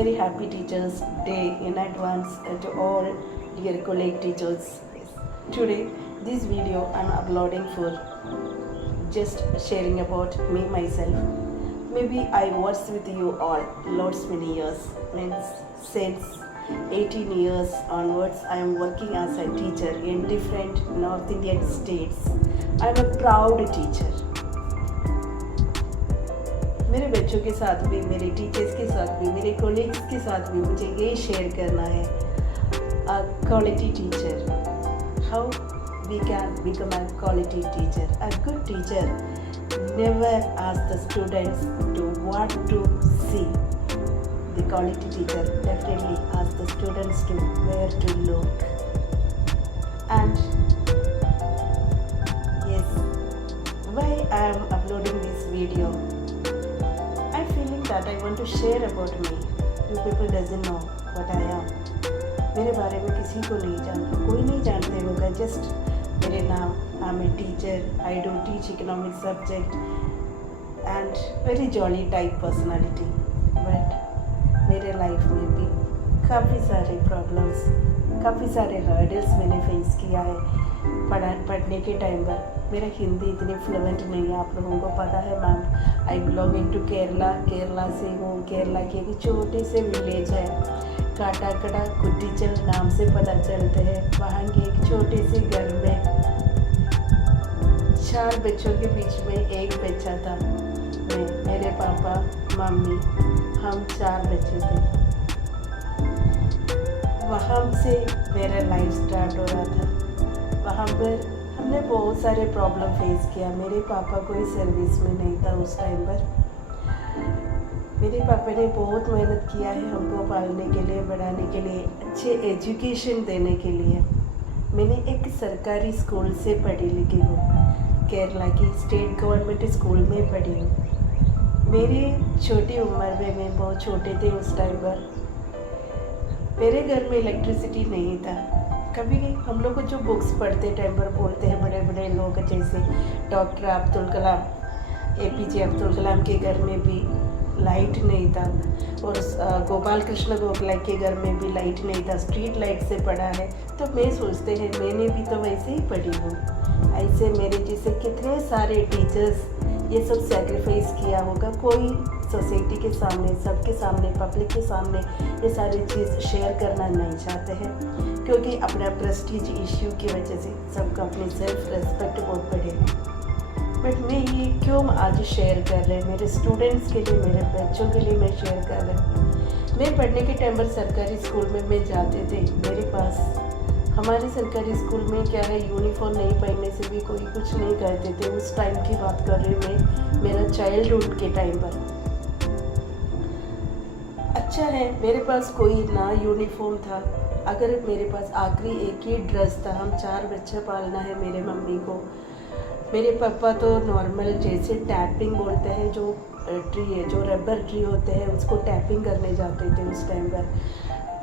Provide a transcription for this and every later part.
very happy Teachers Day in advance to all dear colleague teachers. Today, this video I'm uploading for just sharing about me myself. Maybe I was with you all lots many years. Means since 18 years onwards, I am working as a teacher in different North Indian states. I am a proud teacher. मेरे बच्चों के साथ भी, मेरे teachers के साथ भी, मेरे कोलीग्स के साथ भी मुझे ये शेयर करना है quality teacher, how we can become a quality teacher. A good teacher never ask the students to what to see. The quality teacher definitely ask the students to where to look. And yes, why I am uploading this video? I'm feeling that I want to share about me. You people doesn't know what I am. मेरे बारे में किसी को नहीं जानते, कोई नहीं जानते होगा. जस्ट मेरे नाम, I am a teacher, I do teach economic subject and very jolly type personality. But मेरे लाइफ में भी काफ़ी सारे प्रॉब्लम्स, काफ़ी सारे हर्डल्स मैंने फेस किया है. पढ़ने के टाइम पर मेरा हिंदी इतनी फ्लुएंट नहीं है, आप लोगों को पता है ma'am. I belonging to Kerala से हूँ. केरला के एक छोटे से विलेज है, काटाकड़ा कुट्टीचल नाम से पता चलते हैं. वहाँ के एक छोटे से घर में 4 बच्चों के बीच में एक बच्चा था. मैं, मेरे पापा, मम्मी, हम 4 बच्चे थे. वहाँ से मेरा लाइफ स्टार्ट हो रहा था. वहाँ पर हमने बहुत सारे प्रॉब्लम फेस किया. मेरे पापा कोई सर्विस में नहीं था उस टाइम पर. मेरे पापा ने बहुत मेहनत किया है हमको पालने के लिए, बढ़ाने के लिए, अच्छे एजुकेशन देने के लिए. मैंने एक सरकारी स्कूल से पढ़ी लिखी हूँ, केरला की स्टेट गवर्नमेंट स्कूल में पढ़ी हूँ. मेरी छोटी उम्र में, मैं बहुत छोटे थे उस टाइम पर, मेरे घर में इलेक्ट्रिसिटी नहीं था. कभी हम लोग को जो बुक्स पढ़ते टाइम पर बोलते हैं बड़े बड़े लोग, जैसे डॉक्टर अब्दुल कलाम, APJ अब्दुल कलाम के घर में भी लाइट नहीं था, और गोपाल कृष्ण गोखले के घर में भी लाइट नहीं था, स्ट्रीट लाइट से पढ़ा है. तो मैं सोचते हैं मैंने भी तो वैसे ही पढ़ी हूँ. ऐसे मेरे जैसे कितने सारे टीचर्स ये सब सैक्रिफाइस किया होगा. कोई सोसाइटी के सामने, सबके सामने, पब्लिक के सामने ये सारी चीज़ शेयर करना नहीं चाहते हैं, क्योंकि अपना प्रेस्टीज इश्यू की वजह से सबको अपनी सेल्फ रेस्पेक्ट बहुत बढ़ेगी. बट मैं ये क्यों आज शेयर कर रहे हैं? मेरे स्टूडेंट्स के लिए, मेरे बच्चों के लिए मैं शेयर कर रही हूँ. मैं पढ़ने के टाइम पर सरकारी स्कूल में मैं जाते थे. मेरे पास, हमारे सरकारी स्कूल में क्या है, यूनिफॉर्म नहीं पहनने से भी कोई कुछ नहीं कहते थे. उस टाइम की बात कर रही हूँ मैं, मेरा चाइल्डहुड के टाइम पर. अच्छा है, मेरे पास कोई ना यूनिफॉर्म था. अगर मेरे पास आखिरी एक ही ड्रेस था. हम 4 बच्चे पालना है मेरे मम्मी को. मेरे पापा तो नॉर्मल जैसे टैपिंग बोलते हैं, जो ट्री है, जो रबर ट्री होते हैं, उसको टैपिंग करने जाते थे उस टाइम पर.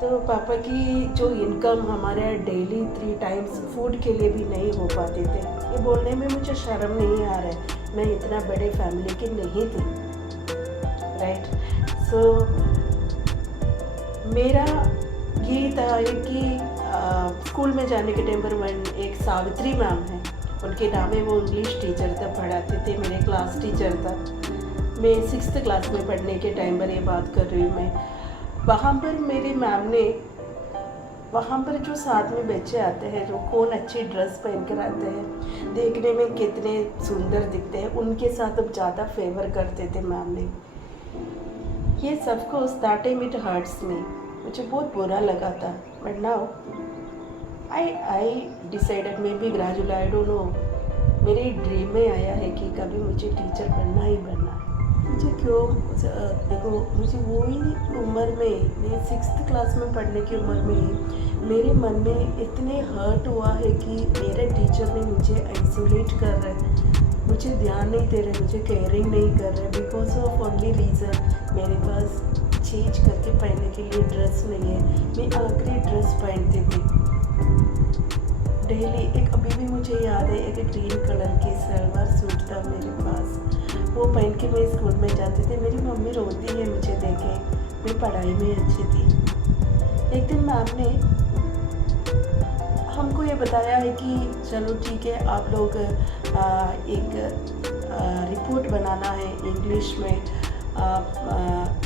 तो पापा की जो इनकम हमारे डेली 3 टाइम्स फूड के लिए भी नहीं हो पाते थे. ये बोलने में मुझे शर्म नहीं आ रहा है, मैं इतना बड़े फैमिली की नहीं थी. राइट. सो मेरा ये था कि स्कूल में जाने के टाइम पर एक सावित्री मैम है, उनके नाम है, वो इंग्लिश टीचर था, पढ़ाते थे, मेरे क्लास टीचर था. मैं 6th क्लास में पढ़ने के टाइम पर ये बात कर रही हूँ मैं. वहाँ पर मेरी मैम ने, वहाँ पर जो साथ में बच्चे आते हैं, जो कौन अच्छी ड्रेस पहन कर आते हैं, देखने में कितने सुंदर दिखते हैं, उनके साथ अब ज़्यादा फेवर करते थे मैम ने. ये सबको उस टाइम इट हर्ट्स में, मुझे बहुत बुरा लगा था. But now I decided, may be gradually, I don't no, मेरे ड्रीम में आया है कि कभी मुझे टीचर बनना ही बनना है. मुझे क्यों, देखो, मुझे वही उम्र में, मैं 6th क्लास में पढ़ने की उम्र में ही मेरे मन में इतने हर्ट हुआ है कि मेरे टीचर ने मुझे आइसोलेट कर रहे हैं, मुझे ध्यान नहीं दे रहे, मुझे केयरिंग नहीं कर रहे, बिकॉज ऑफ ओनली रीज़न मेरे पास चेंज करके पहनने के लिए ड्रेस नहीं है. मैं आखिरी ड्रेस पहनती थी डेली. एक अभी भी मुझे याद है, एक ग्रीन कलर की सलवार सूट था मेरे पास, वो पहन के मैं स्कूल में जाती थी. मेरी मम्मी रोती है मुझे देखे. मैं पढ़ाई में अच्छी थी। एक दिन मैम ने हमको ये बताया है कि चलो ठीक है, आप लोग एक रिपोर्ट बनाना है इंग्लिश में। आप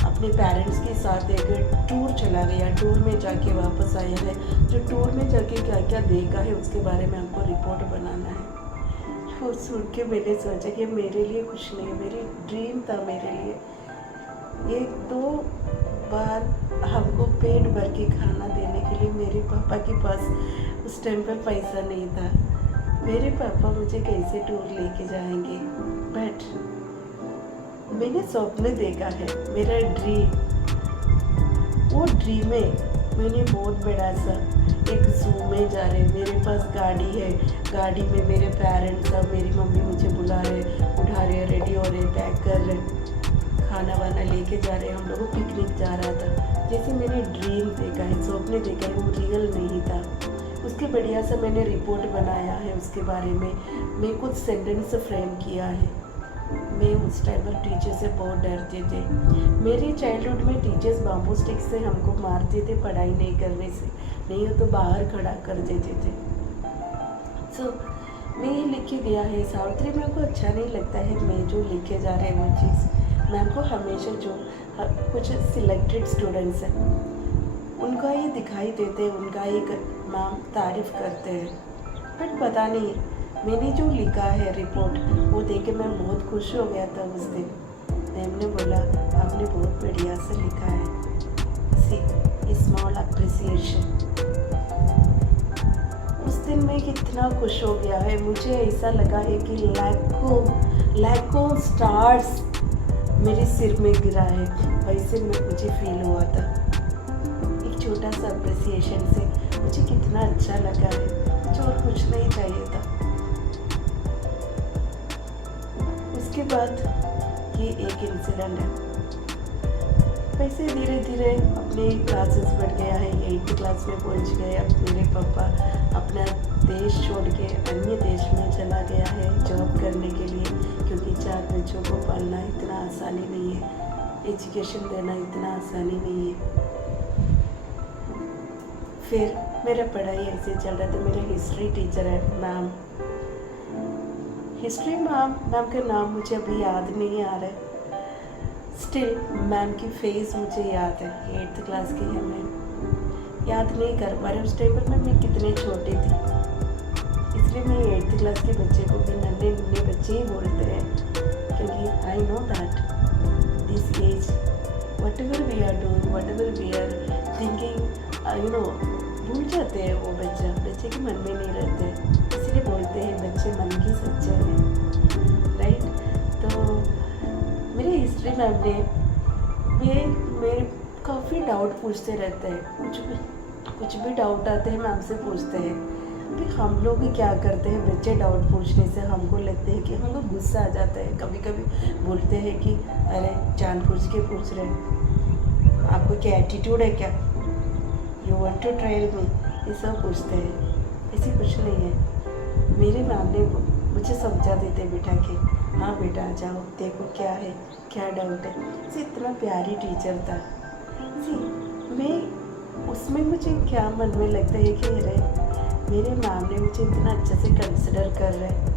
अपने पेरेंट्स के साथ एक टूर चला गया, टूर में जाके वापस आया है, जो टूर में जाके क्या क्या देखा है उसके बारे में हमको रिपोर्ट बनाना है। वो सुन के मैंने सोचा कि मेरे लिए कुछ नहीं, मेरी ड्रीम था मेरे लिए। एक दो बार हमको पेट भर के खाना देने के लिए मेरे पापा के पास उस टाइम पर पैसा नहीं था। मेरे पापा मुझे कैसे टूर लेके जाएंगे, बट मैंने स्वप्न देखा है, मेरा ड्रीम। वो ड्रीम में मैंने बहुत बड़ा सा एक जू में जा रहे, मेरे पास गाड़ी है, गाड़ी में मेरे पेरेंट्स और मेरी मम्मी मुझे बुला रहे, उठा रहे, रेडी हो रहे, पैक कर रहे, खाना वाना लेके जा रहे, हम लोग पिकनिक जा रहा था। जैसे मैंने ड्रीम देखा है, स्वप्न देखा है, वो रियल नहीं था। उसके बढ़िया सा मैंने रिपोर्ट बनाया है उसके बारे में, मैं कुछ सेंटेंस फ्रेम किया है। मैं उस टाइम पर टीचर से बहुत डरते थे। मेरे चाइल्डहुड में टीचर्स बाम्बू स्टिक से हमको मारते थे पढ़ाई नहीं करने से, नहीं हो तो बाहर खड़ा कर देते थे। सो मैं ये लिख के गया है। सावित्री मैम को अच्छा नहीं लगता है मैं जो लिखे जा रहे हैं वो चीज़। मैम को हमेशा जो कुछ सिलेक्टेड स्टूडेंट्स हैं उनका ये दिखाई देते हैं, उनका एक मैम तारीफ़ करते हैं, बट पता नहीं मैंने जो लिखा है रिपोर्ट वो देख के मैं बहुत खुश हो गया था उस दिन। मैम ने बोला आपने बहुत बढ़िया से लिखा है, सी स्मॉल अप्रिसिएशन। उस दिन मैं कितना खुश हो गया है, मुझे ऐसा लगा है कि लाखों स्टार्स मेरे सिर में गिरा है, वैसे मुझे फील हुआ था। एक छोटा सा अप्रिसिएशन से मुझे कितना अच्छा लगा है, मुझे और कुछ नहीं चाहिए था। उसके बाद ये एक इंसिडेंट है। वैसे धीरे धीरे अपने क्लासेस बढ़ गया है, 8th क्लास में पहुंच गए। अब मेरे पापा अपना देश छोड़ के अन्य देश में चला गया है जॉब करने के लिए, क्योंकि 4 बच्चों को पालना इतना आसानी नहीं है, एजुकेशन देना इतना आसानी नहीं है। फिर मेरा पढ़ाई ऐसे चल रहा था। मेरे हिस्ट्री टीचर है मैम, हिस्ट्री मैम का नाम मुझे अभी याद नहीं आ रहा है, स्टिल मैम की फेस मुझे याद है। 8th क्लास की है, मैं याद नहीं कर पा रही उस टाइम पर मैं कितने छोटी थी, इसलिए मैं 8th क्लास के बच्चे को भी नन्हे नन्हे बच्चे ही बोलते हैं, क्योंकि I know that this as whatever we are doing, whatever we are thinking, भूल जाते हैं। वो बच्चे के मन में नहीं रहते, इसलिए बोलते हैं बच्चे मन की सच्चे हैं, राइट। तो मेरे हिस्ट्री मैम ने मेरे काफ़ी डाउट पूछते रहते हैं, कुछ भी डाउट आते हैं मैम से पूछते हैं। अभी हम लोग भी क्या करते हैं, बच्चे डाउट पूछने से हमको लगते हैं कि हमको गुस्सा आ जाता है, कभी कभी बोलते हैं कि अरे जानबूझ के पूछ रहे हैं, आपको क्या एटीट्यूड है क्या, यू वांट टू ट्रायल मी, ये सब पूछते हैं। ऐसे कुछ नहीं है। मेरे मैम ने मुझे समझा देते बिठा के, हाँ बेटा आ जाओ, देखो क्या है, क्या डाउट है। इसे इतना प्यारी टीचर था जी। मैं उसमें मुझे क्या मन में लगता है कि अरे मेरे मैम ने मुझे इतना अच्छे से कंसिडर कर रहे हैं,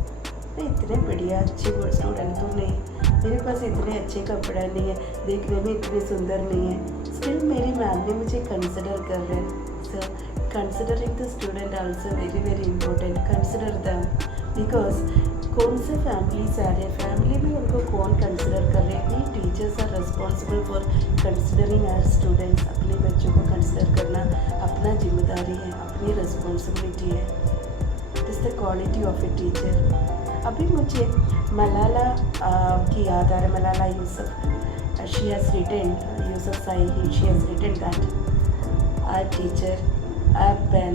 मैं इतने बढ़िया अच्छे स्टूडेंट तो नहीं, मेरे पास इतने अच्छे कपड़ा नहीं है, देखने में इतने सुंदर नहीं है, स्टिल मेरी मैम ने मुझे कंसिडर कर रहे हैं। So considering the student also very very important, consider them, because कौन से फैमिलीज आ रहे हैं, फैमिली में उनको कौन कंसिडर कर रहे हैं। We teachers are responsible for considering our students. अपने बच्चों को कंसिडर करना अपना जिम्मेदारी है, अपनी रिस्पॉन्सिबिलिटी है। This the quality of a teacher. अभी मुझे मलाला की याद आ रहा है, Malala Yousuf. She has written, Yousafzai, she has written that our teacher, our pen,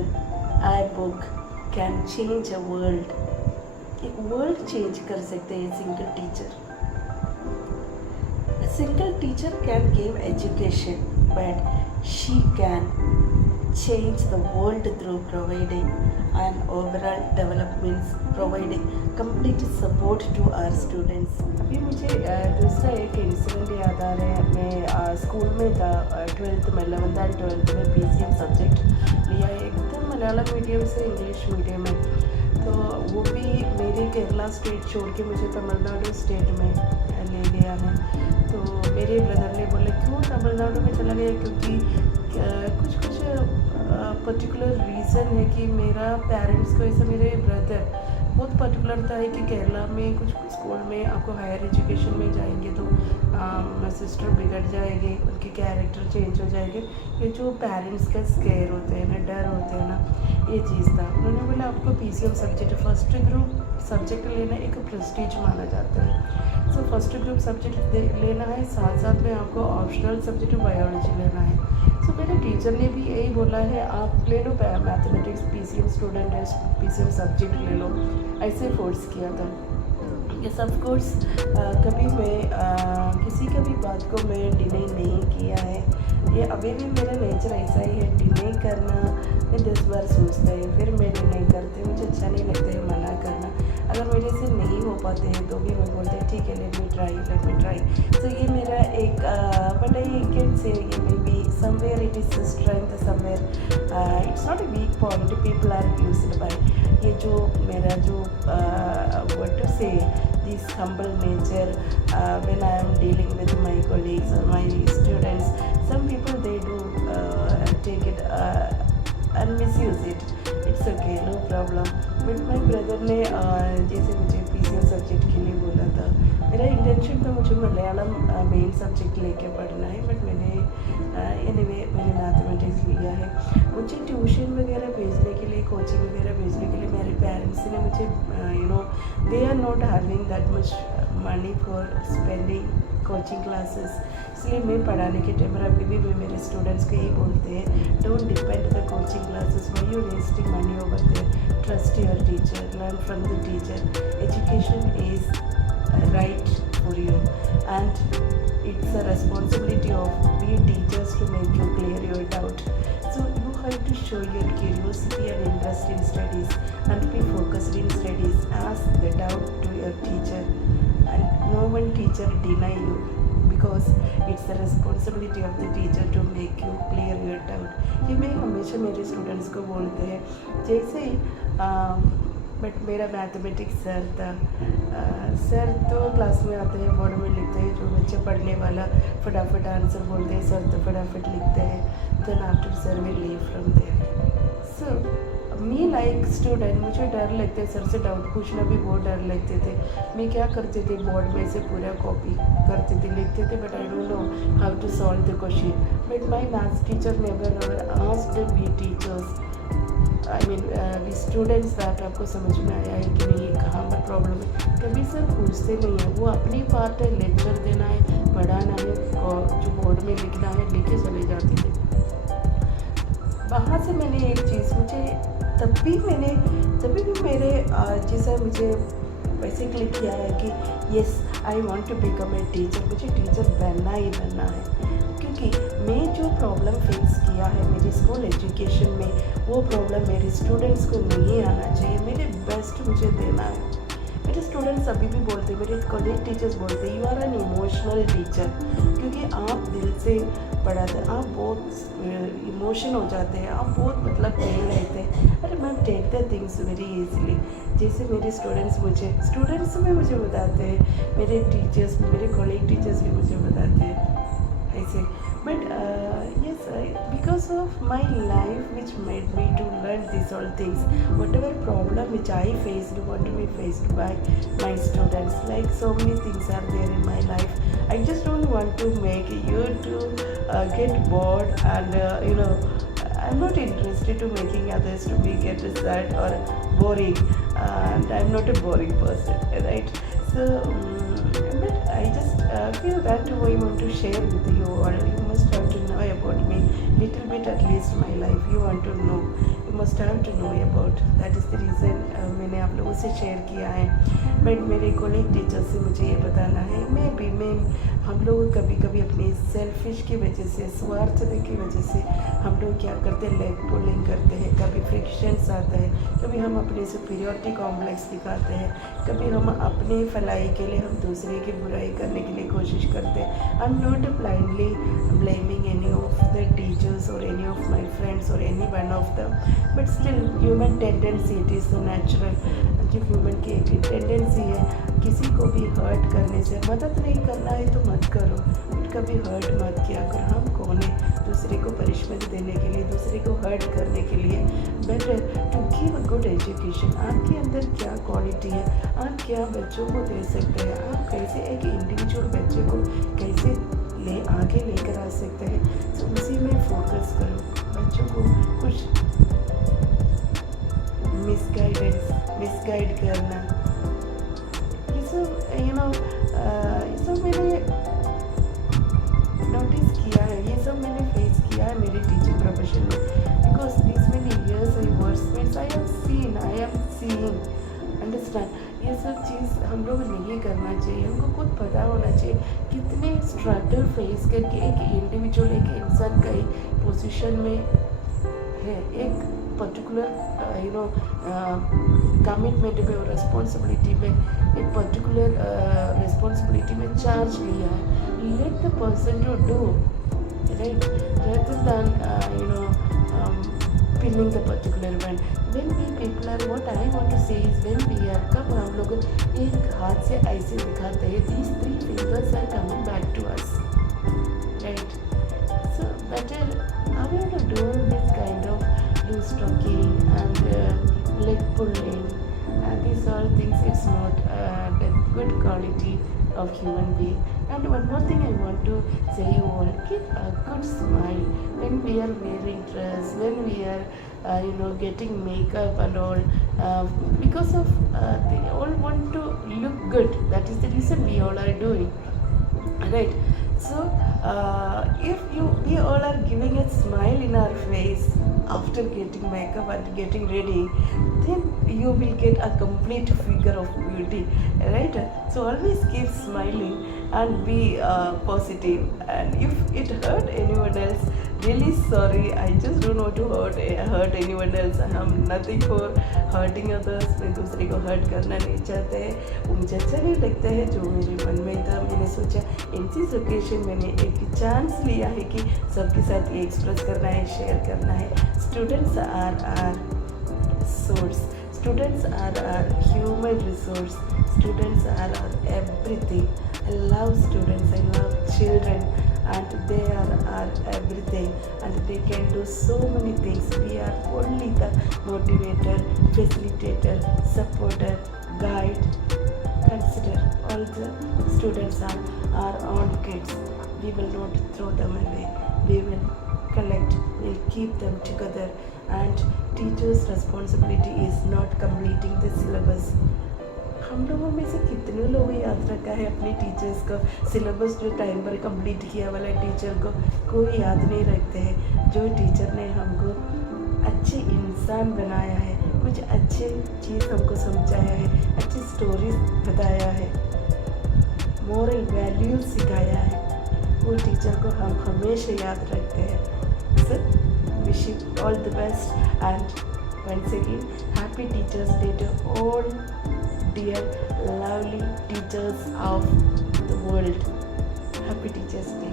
our book can change a world. एक वर्ल्ड चेंज कर सकते हैं single teacher. Single teacher can give education, but she can change the world through providing an overall developments, providing complete support to our students. अभी मुझे दूसरा एक incident याद आ रहा है. मैं स्कूल में था, 12th में, 11th एंड 12th में PCM सब्जेक्ट लिया है, एकदम मलयालम मीडियम से इंग्लिश मीडियम में. तो वो भी मेरे केरला स्टेट छोड़ के मुझे तमिलनाडु स्टेट में ले गया है. तो मेरे ब्रदर ने बोले क्यों तमिलनाडु में चला गया, क्योंकि कुछ पर्टिकुलर रीज़न है कि मेरा पेरेंट्स को, ऐसा मेरे ब्रदर बहुत पर्टिकुलर था है कि केरला में कुछ स्कूल में आपको हायर एजुकेशन में जाएंगे तो सिस्टर बिगड़ जाएगी, उनके कैरेक्टर चेंज हो जाएंगे. ये जो पेरेंट्स का स्केयर होते हैं ना, डर होते हैं ना, ये चीज़ था. उन्होंने बोला आपको PCM subject first group subject लेना एक प्रेस्टीज माना जाता है. सो फर्स्ट ग्रुप सब्जेक्ट लेना है, साथ साथ में आपको ऑप्शनल सब्जेक्ट बायोलॉजी लेना है. सो मेरे टीचर ने भी यही बोला है आप ले लो मैथमेटिक्स, PCM स्टूडेंट है, PCM सब्जेक्ट ले लो, ऐसे फोर्स किया था. यस ऑफ कोर्स कभी मैं किसी का भी बात को मैं डिनाई नहीं किया है. ये अभी भी मेरा नेचर ऐसा ही है, डिनाई करना मैं 10 बार सोचता है, फिर मैं डिनाई करती हूँ. मुझे अच्छा नहीं लगता है मना करना. अगर मेरे से नहीं हो पाते हैं तो भी मैं बोलते हैं ठीक है, लेट मी ट्राई. तो ये मेरा एक बट आई कैन से ये maybe somewhere it is strength, somewhere it's not a weak point. People are used by ये जो मेरा जो what to say this humble nature when I am dealing with my colleagues or my students. Some people they do take it and misuse it. It's okay, no problem. But my brother ने जैसे मुझे PCM subject के लिए बोला था, मेरा intention था मुझे मलयालम मेन सब्जेक्ट लेके पढ़ना है, बट मैंने मैंने मैथमेटिक्स लिया है. मुझे ट्यूशन वगैरह भेजने के लिए, कोचिंग वगैरह भेजने के लिए मेरे पेरेंट्स ने मुझे they are not having that much money for spending coaching classes. इसलिए मैं पढ़ाने के टाइम पर अभी भी मैं मेरे स्टूडेंट्स को यही बोलते हैं, don't depend the coaching classes, why you wasting money over there. Trust your teacher, learn from the teacher. Education is right for you and it's a responsibility of we teachers to make you clear your doubt. So you have to show your curiosity and interest in studies and be focused in studies. Ask the doubt to your teacher and no one teacher deny you because it's the responsibility of the teacher to make you clear your doubt. ये मैं हमेशा मेरे students को बोलते हैं. जैसे but मेरा mathematics sir था. सर तो क्लास में आते हैं, बोर्ड में लिखते हैं, जो बच्चे पढ़ने वाला फटाफट आंसर बोलते हैं, सर तो फटाफट लिखते हैं. Then after sir will leave from there. So me like student, मुझे डर लगता है सर से डाउट पूछना भी बहुत डर लगते थे. मैं क्या करते थे, बोर्ड में से पूरा कॉपी करते थे, लिखते थे, but I don't know how to solve the question. But my maths teacher never asked me teachers, I mean students that आपको समझ में आया है कि नहीं, कहाँ पर प्रॉब्लम है, कभी सर पूछते नहीं है. वो अपनी पार्ट है, लेक्चर देना है, पढ़ाना है, और जो बोर्ड में लिखना है लिखे चले जाते थे. वहाँ से मैंने एक चीज़, मुझे तभी भी मेरे जैसा मुझे वैसे क्लिक किया है कि yes I want to become a teacher. मुझे टीचर बनना ही बनना है, क्योंकि मैं जो प्रॉब्लम फेस किया है मेरी स्कूल एजुकेशन में, वो प्रॉब्लम मेरे स्टूडेंट्स को नहीं आना चाहिए. मेरे बेस्ट मुझे देना है. मेरे स्टूडेंट्स अभी भी बोलते हैं, मेरे कॉलेज टीचर्स बोलते हैं, you are an emotional teacher, क्योंकि आप दिल से पढ़ाते हैं, आप बहुत इमोशन हो जाते हैं, आप बहुत मतलब पेन रहते हैं. अरे ma'am take the things very easily. जैसे मेरे स्टूडेंट्स भी मुझे बताते हैं, मेरे टीचर्स, मेरे कॉलेज टीचर्स भी मुझे बताते हैं ऐसे. But yes, because of my life which made me to learn these all things, whatever problem which I faced want to be faced by my students. Like so many things are there in my life. I just don't want to make you to get bored and I'm not interested to making others to be get sad or boring, and I'm not a boring person, right? So but I just feel that I want to share with you, or you must have to know about me little bit, at least my life you want to know, you must have to know about. That is the reason मैंने आप लोगों से share किया है. But मेरे college teacher से मुझे ये बताना है, मैं हम लोग कभी कभी अपनी सेल्फिश की वजह से, स्वार्थ की वजह से हम लोग क्या करते हैं, लेग पुलिंग करते हैं, कभी फ्रिक्शंस आता है, कभी हम अपने सुपीरियरिटी कॉम्प्लेक्स दिखाते हैं, कभी हम अपने भलाई के लिए हम दूसरे की बुराई करने के लिए कोशिश करते हैं. I am not blindly blaming any of the teachers और एनी ऑफ माई फ्रेंड्स और any one of them, but still human tendency, it is the natural. जो ह्यूमन की एक टेंडेंसी है, किसी को भी हर्ट करने से, मदद नहीं करना है तो मत करो, बट कभी हर्ट मत किया करो. हम कौन है दूसरे को पनिशमेंट देने के लिए, दूसरे को हर्ट करने के लिए? Better to give a good education. आपके अंदर क्या क्वालिटी है, आप क्या बच्चों को दे सकते हैं, आप कैसे एक इंडिविजुअल बच्चे को कैसे आगे लेकर आ सकते हैं, तो उसी में फोकस करो. बच्चों को कुछ मिसगाइड करना, ये सब ये सब मैंने नोटिस किया है, ये सब मैंने फेस किया है मेरे टीचिंग प्रोफेशन में. Because this many years I was means I am seeing, understand. ये सब चीज़ हम लोग नहीं करना चाहिए. हमको खुद पता होना चाहिए कितने स्ट्रगल फेस करके एक इंडिविजुअल, एक इंसान कई पोजीशन में है, एक पर्टिकुलर कमिटमेंट में और रिस्पॉन्सिबिलिटी में, एक पर्टिकुलर रिस्पॉन्सिबिलिटी में चार्ज लिया है. Let the person to do right rather than pinning the particular one. When we people are, what I want to say is, when we are, कब हम लोग एक हाथ से ऐसे दिखाते हैं, these three fingers are coming back to us, right? So better avoid doing this kind of loose talking and leg pulling. These all things, it's not the good quality of human being. And one more thing I want to say you all, keep a good smile when we are wearing dress, when we are getting makeup and all, because of they all want to look good. That is the reason we all are doing, right? So if we all are giving a smile in our face after getting makeup and getting ready, then you will get a complete figure of beauty, right? So always keep smiling and be positive. And if it hurt anyone else, really sorry, I just don't want to hurt anyone else. I'm nothing for hurting others. मैं दूसरे को hurt करना नहीं चाहते हैं. मुझे अच्छा नहीं लगता है जो मेरे मन में था. मैंने सोचा इस ओकेजन मैंने एक चांस लिया है कि सबके साथ ये एक्सप्रेस करना है, शेयर करना है. Students are our source, students are our human resource, students are our everything. I love students, I love children, and they are our everything, and they can do so many things. We are only the motivator, facilitator, supporter, guide. Consider all the students are our own kids. We will not throw them away. We will collect, we'll keep them together, and teachers' responsibility is not completing the syllabus. हम लोगों में से कितने लोग याद रखा है अपने टीचर्स को, सिलेबस जो टाइम पर कंप्लीट किया वाला टीचर को कोई याद नहीं रखते हैं. जो टीचर ने हमको अच्छे इंसान बनाया है, कुछ अच्छे चीज़ हमको समझाया है, अच्छी स्टोरीज बताया है, मोरल वैल्यूज सिखाया है, वो टीचर को हम हमेशा याद रखते हैं. सो wish you all the best, and once again happy Teachers Day to all dear lovely teachers of the world. Happy Teachers Day.